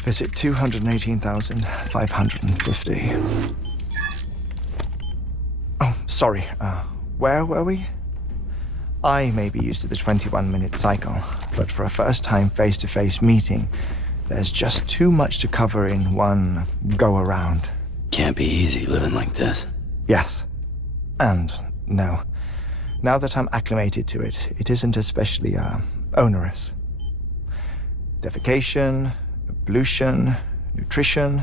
Visit 218,550. Oh, sorry. Where were we? I may be used to the 21-minute cycle, but for a first-time face-to-face meeting, there's just too much to cover in one go-around. Can't be easy living like this. Yes. And no. Now that I'm acclimated to it, it isn't especially, onerous. Defecation, ablution, nutrition.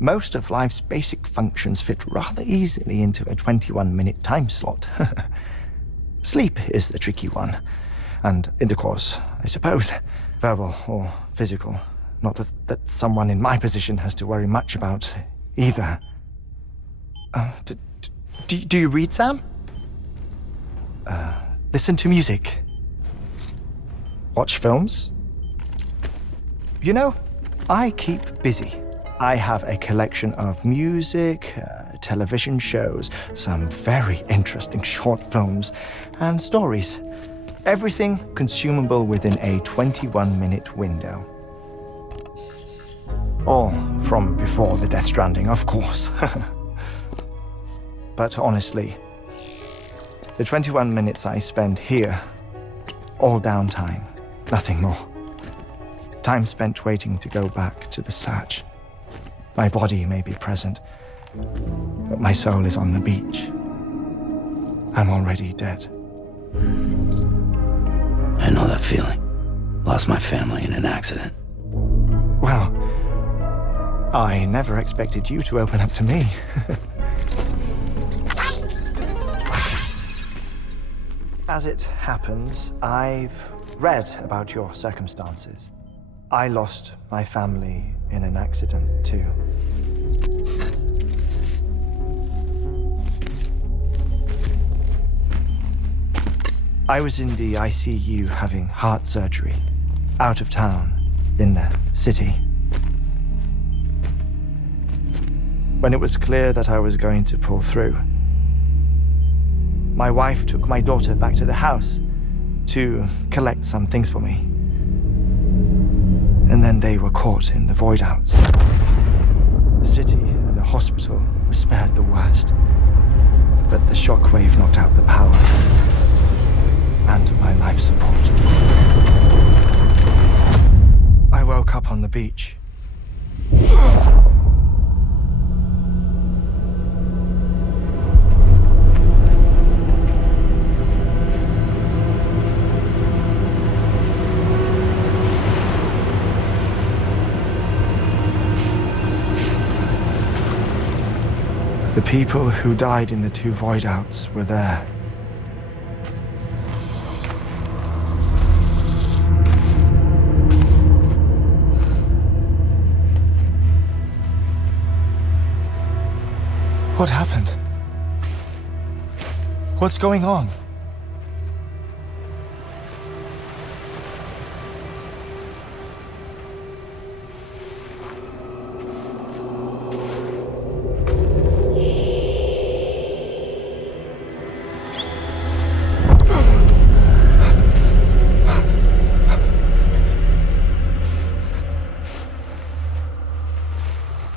Most of life's basic functions fit rather easily into a 21-minute time slot. Sleep is the tricky one. And intercourse, I suppose. Verbal or physical. Not that someone in my position has to worry much about either. Do you read, Sam? Listen to music. Watch films? You know, I keep busy. I have a collection of music, television shows, some very interesting short films, and stories. Everything consumable within a 21-minute window. All from before the Death Stranding, of course. But honestly, the 21 minutes I spend here, all downtime, nothing more. Time spent waiting to go back to the search. My body may be present, but my soul is on the beach. I'm already dead. I know that feeling. Lost my family in an accident. Well, I never expected you to open up to me. As it happens, I've read about your circumstances. I lost my family in an accident, too. I was in the ICU having heart surgery, out of town, in the city. When it was clear that I was going to pull through, my wife took my daughter back to the house to collect some things for me. And then they were caught in the void outs. The city and the hospital were spared the worst, but the shockwave knocked out the power and my life support. I woke up on the beach. The people who died in the two void outs were there. What happened? What's going on?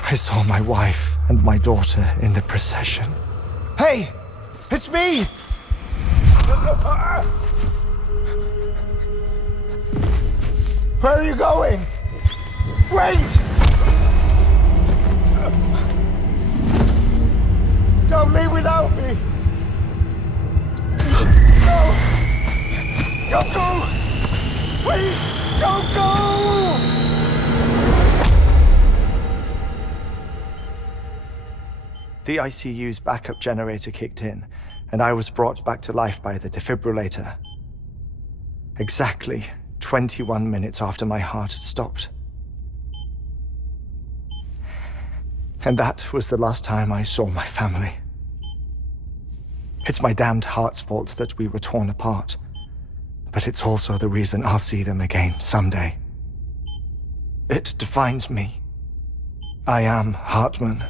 I saw my wife and my daughter in the procession. Hey! It's me! Where are you going? Wait! Don't leave without me! No! Don't go! Please, don't go! The ICU's backup generator kicked in, and I was brought back to life by the defibrillator. Exactly 21 minutes after my heart had stopped. And that was the last time I saw my family. It's my damned heart's fault that we were torn apart, but it's also the reason I'll see them again someday. It defines me. I am Hartman.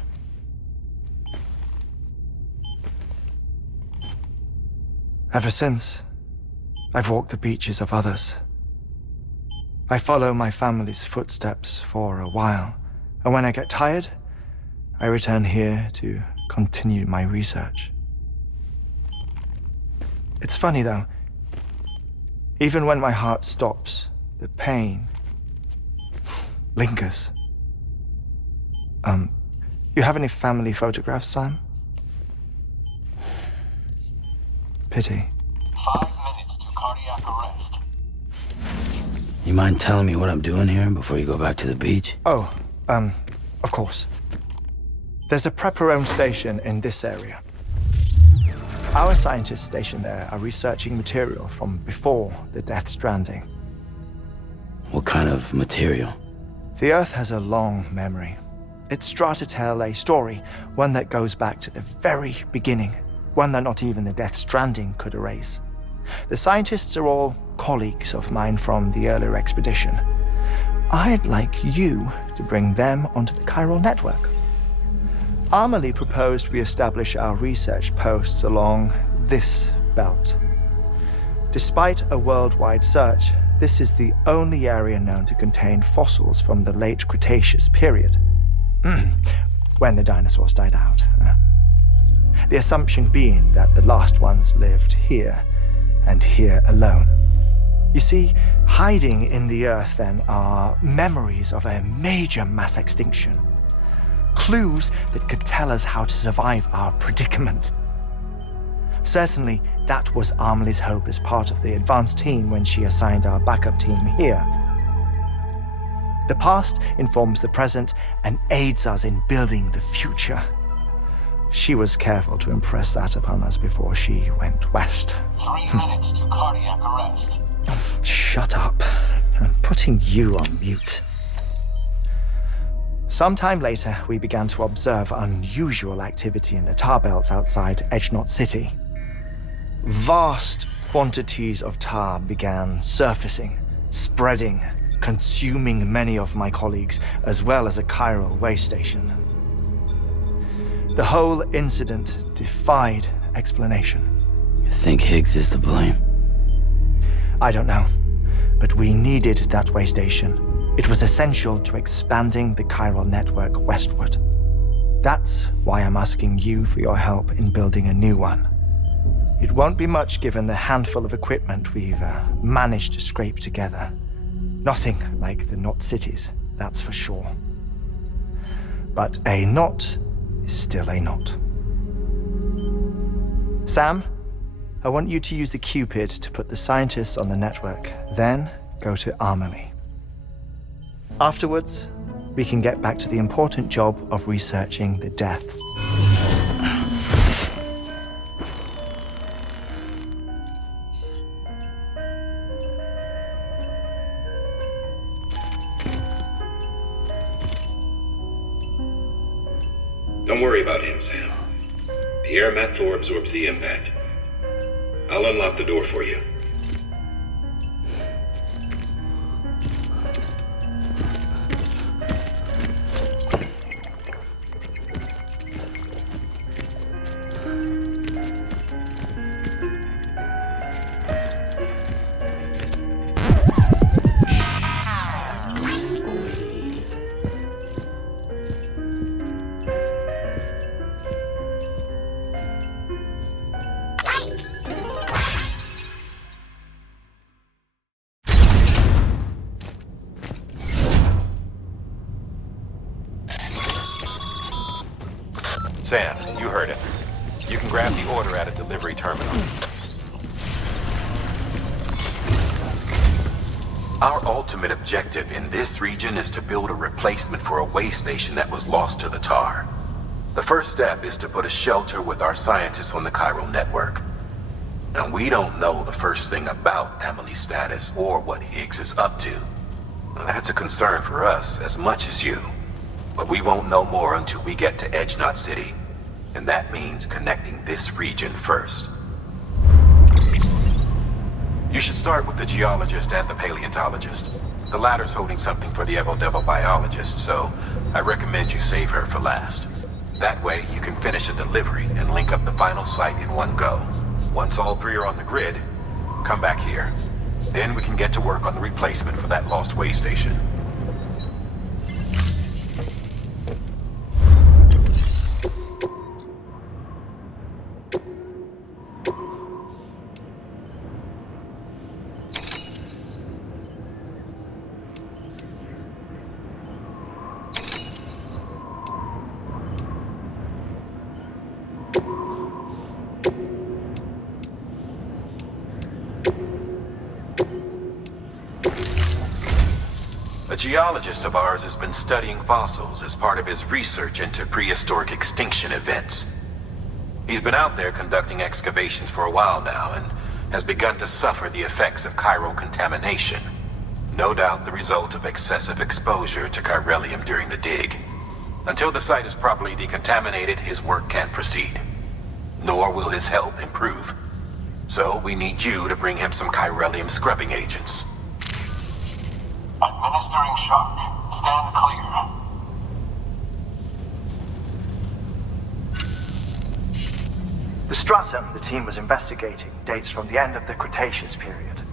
Ever since, I've walked the beaches of others. I follow my family's footsteps for a while, and when I get tired, I return here to continue my research. It's funny though, even when my heart stops, the pain lingers. You have any family photographs, Sam? Pity. 5 minutes to cardiac arrest. You mind telling me what I'm doing here before you go back to the beach? Oh, of course. There's a Prepperone station in this area. Our scientists stationed there are researching material from before the Death Stranding. What kind of material? The Earth has a long memory. It's trying to tell a story, one that goes back to the very beginning, one that not even the Death Stranding could erase. The scientists are all colleagues of mine from the earlier expedition. I'd like you to bring them onto the chiral network. Amelie proposed we establish our research posts along this belt. Despite a worldwide search, this is the only area known to contain fossils from the late Cretaceous period, when the dinosaurs died out. The assumption being that the last ones lived here, and here alone. You see, hiding in the Earth then are memories of a major mass extinction. Clues that could tell us how to survive our predicament. Certainly, that was Amelie's hope as part of the advanced team when she assigned our backup team here. The past informs the present and aids us in building the future. She was careful to impress that upon us before she went west. 3 minutes to cardiac arrest. Shut up. I'm putting you on mute. Sometime later, we began to observe unusual activity in the tar belts outside Edgenot City. Vast quantities of tar began surfacing, spreading, consuming many of my colleagues, as well as a chiral way station. The whole incident defied explanation. You think Higgs is to blame? I don't know, but we needed that way station. It was essential to expanding the chiral network westward. That's why I'm asking you for your help in building a new one. It won't be much given the handful of equipment we've managed to scrape together. Nothing like the knot cities, that's for sure. But a knot is still a knot. Sam, I want you to use the Cupid to put the scientists on the network, then go to Amelie. Afterwards, we can get back to the important job of researching the deaths. Don't worry about him, Sam. The air mat floor absorbs the impact. I'll unlock the door for you. Sam, you heard it. You can grab the order at a delivery terminal. Our ultimate objective in this region is to build a replacement for a way station that was lost to the tar. The first step is to put a shelter with our scientists on the chiral network. Now, we don't know the first thing about Amelie's status or what Higgs is up to. Now, that's a concern for us as much as you. But we won't know more until we get to Edgenot City. And that means connecting this region first. You should start with the geologist and the paleontologist. The latter's holding something for the Evo-Devo biologist, so I recommend you save her for last. That way, you can finish a delivery and link up the final site in one go. Once all three are on the grid, come back here. Then we can get to work on the replacement for that lost way station. A geologist of ours has been studying fossils as part of his research into prehistoric extinction events. He's been out there conducting excavations for a while now and has begun to suffer the effects of chiral contamination. No doubt the result of excessive exposure to chiralium during the dig. Until the site is properly decontaminated, his work can't proceed. Nor will his health improve. So we need you to bring him some chiralium scrubbing agents. Administering shock. Stand clear. The stratum the team was investigating dates from the end of the Cretaceous period,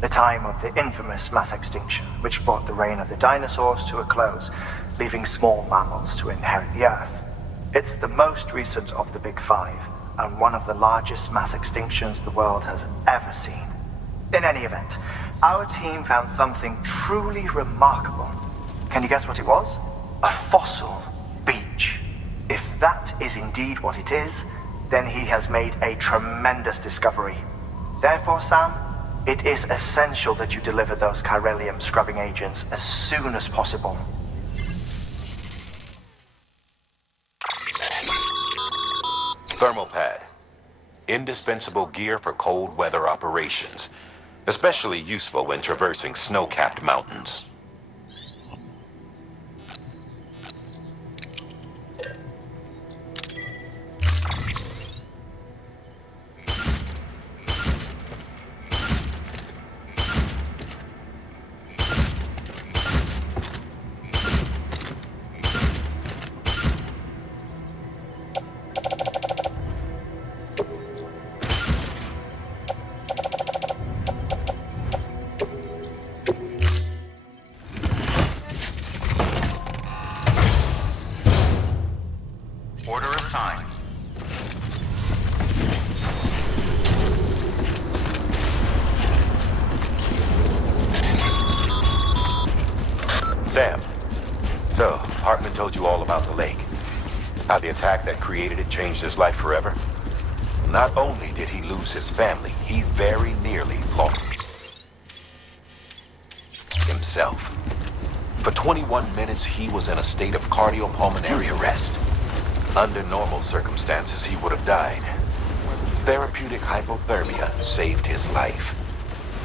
the time of the infamous mass extinction, which brought the reign of the dinosaurs to a close, leaving small mammals to inherit the Earth. It's the most recent of the Big Five, and one of the largest mass extinctions the world has ever seen. In any event, our team found something truly remarkable. Can you guess what it was? A fossil beach. If that is indeed what it is, then he has made a tremendous discovery. Therefore, Sam, it is essential that you deliver those chiralium scrubbing agents as soon as possible. Thermal pad. Indispensable gear for cold weather operations. Especially useful when traversing snow-capped mountains. Order assigned. Sam, so Hartman told you all about the lake. How the attack that created it changed his life forever? Not only did he lose his family, he very nearly lost himself. For 21 minutes, he was in a state of cardiopulmonary arrest. Under normal circumstances, he would have died. Therapeutic hypothermia saved his life.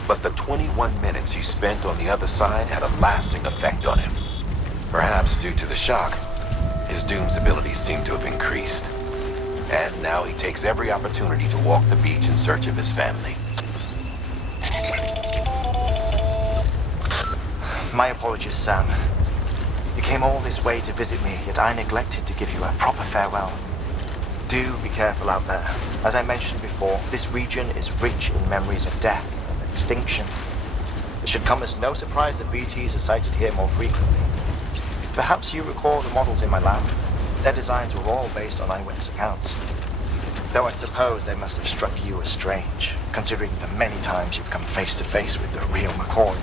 But the 21 minutes he spent on the other side had a lasting effect on him. Perhaps due to the shock, his Doom's abilities seem to have increased. And now he takes every opportunity to walk the beach in search of his family. My apologies, Sam. You came all this way to visit me, yet I neglected to give you a proper farewell. Do be careful out there. As I mentioned before, this region is rich in memories of death and extinction. It should come as no surprise that BTs are sighted here more frequently. Perhaps you recall the models in my lab. Their designs were all based on eyewitness accounts. Though I suppose they must have struck you as strange, considering the many times you've come face to face with the real McCoy.